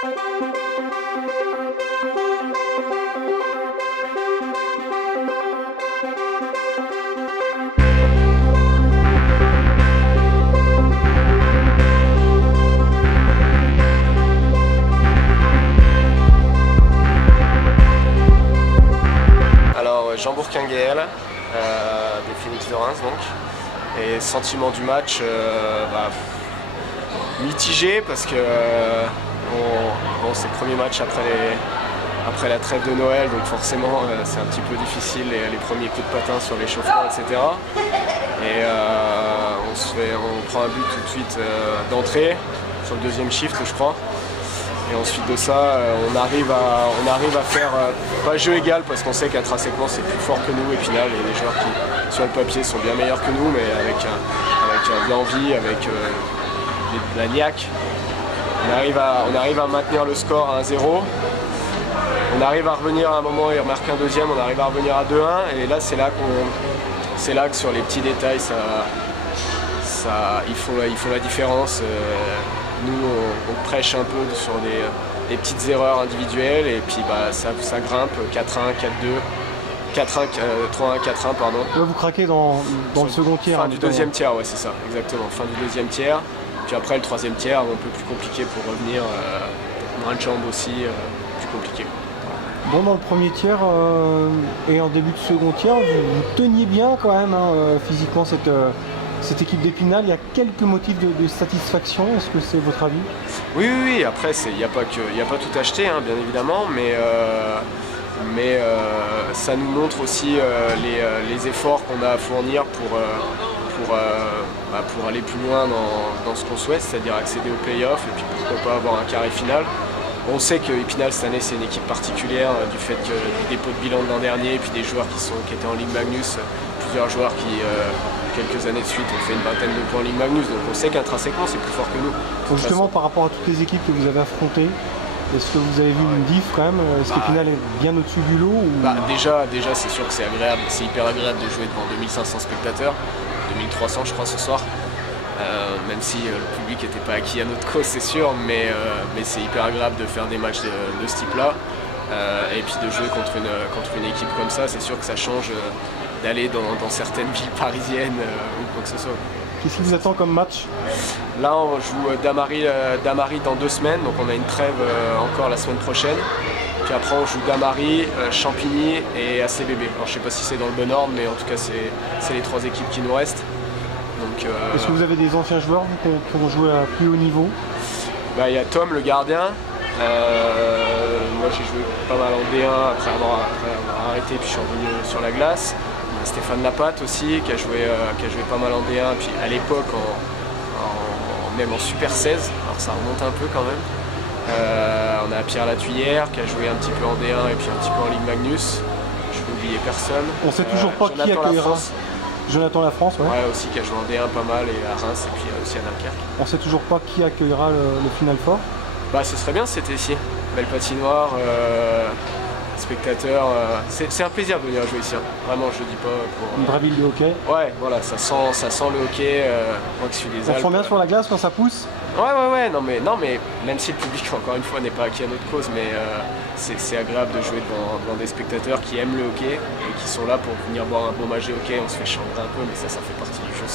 Jean Bourquin-Guéel, des Phoenix de Reims donc. Et sentiment du match, mitigé parce que c'est le premier match après la trêve de Noël, donc forcément c'est un petit peu difficile les premiers coups de patin sur l'échauffement, etc. Et on prend un but tout de suite d'entrée sur le deuxième shift, je crois. Et ensuite de ça, on arrive à faire, pas jeu égal, parce qu'on sait qu'intrinsèquement c'est plus fort que nous, Épinal, et les joueurs qui, sur le papier, sont bien meilleurs que nous, mais avec de l'envie, avec de la niaque. On arrive à maintenir le score à 1-0. On arrive à revenir à un moment et remarquer un deuxième, on arrive à revenir à 2-1, et là c'est là que sur les petits détails, ils font la différence. Nous, on prêche un peu sur des petites erreurs individuelles et puis ça grimpe 4-1, 4-2, 4-1, 3-1, 4-1, pardon. Là, vous craquez dans le second tiers. Fin du deuxième tiers, ouais, c'est ça, exactement. Fin du deuxième tiers. Puis après, le troisième tiers, un peu plus compliqué pour revenir. Moins de jambes aussi, plus compliqué. Bon, dans le premier tiers et en début de second tiers, vous teniez bien quand même physiquement cette équipe d'Épinal. Il y a quelques motifs de satisfaction, est-ce que c'est votre avis? Oui, après il n'y a pas tout acheté, hein, bien évidemment, mais ça nous montre aussi les efforts qu'on a à fournir pour aller plus loin dans ce qu'on souhaite, c'est-à-dire accéder aux playoffs et puis pourquoi pas avoir un carré final. On sait que Épinal cette année c'est une équipe particulière du fait du dépôt de bilan de l'an dernier et puis des joueurs qui étaient en Ligue Magnus, plusieurs joueurs qui quelques années de suite ont fait une vingtaine de points en Ligue Magnus, donc on sait qu'intrinsèquement c'est plus fort que nous. Donc justement par rapport à toutes les équipes que vous avez affrontées, est-ce que vous avez vu une diff quand même? Est-ce qu'Épinal est bien au-dessus du lot ou... Déjà c'est sûr que c'est agréable, c'est hyper agréable de jouer devant 2500 spectateurs, 2300 je crois ce soir. Même si le public n'était pas acquis à notre cause, c'est sûr, mais c'est hyper agréable de faire des matchs de ce type-là. Et puis de jouer contre une équipe comme ça, c'est sûr que ça change d'aller dans certaines villes parisiennes ou quoi que ce soit. Qu'est-ce qui vous attend comme match? Là, on joue Damary dans 2 semaines, donc on a une trêve encore la semaine prochaine. Puis après, on joue Damary, Champigny et ACBB. Alors, je ne sais pas si c'est dans le bon ordre, mais en tout cas, c'est les 3 équipes qui nous restent. Est-ce que vous avez des anciens joueurs qui ont joué à plus haut niveau? Il y a Tom, le gardien. Moi j'ai joué pas mal en D1 après avoir arrêté, puis je suis revenu sur la glace. Stéphane Lapatte aussi, qui a joué pas mal en D1, puis à l'époque même en Super 16, alors ça remonte un peu quand même. On a Pierre Latuyère qui a joué un petit peu en D1 et puis un petit peu en Ligue Magnus. Je vais oublier personne. On sait toujours pas qui accueillera. Jonathan Lafrance, ouais. Ouais, aussi qui a joué en D1 pas mal et à Reims et puis aussi à Dunkerque. On sait toujours pas qui accueillera le Final Four. Ce serait bien si c'était ici. Belle patinoire, spectateurs. C'est un plaisir de venir jouer ici. Hein. Vraiment, je le dis pas pour. Une vraie ville de hockey. Ouais, voilà, ça sent le hockey. Moi qui suis des Alpes. On sent bien sur la glace quand ça pousse. Ouais. Non mais même si le public encore une fois n'est pas acquis à notre cause, mais c'est agréable de jouer devant des spectateurs qui aiment le hockey et qui sont là pour venir boire un bon match de hockey. On se fait chambrer un peu, mais ça fait partie du jeu.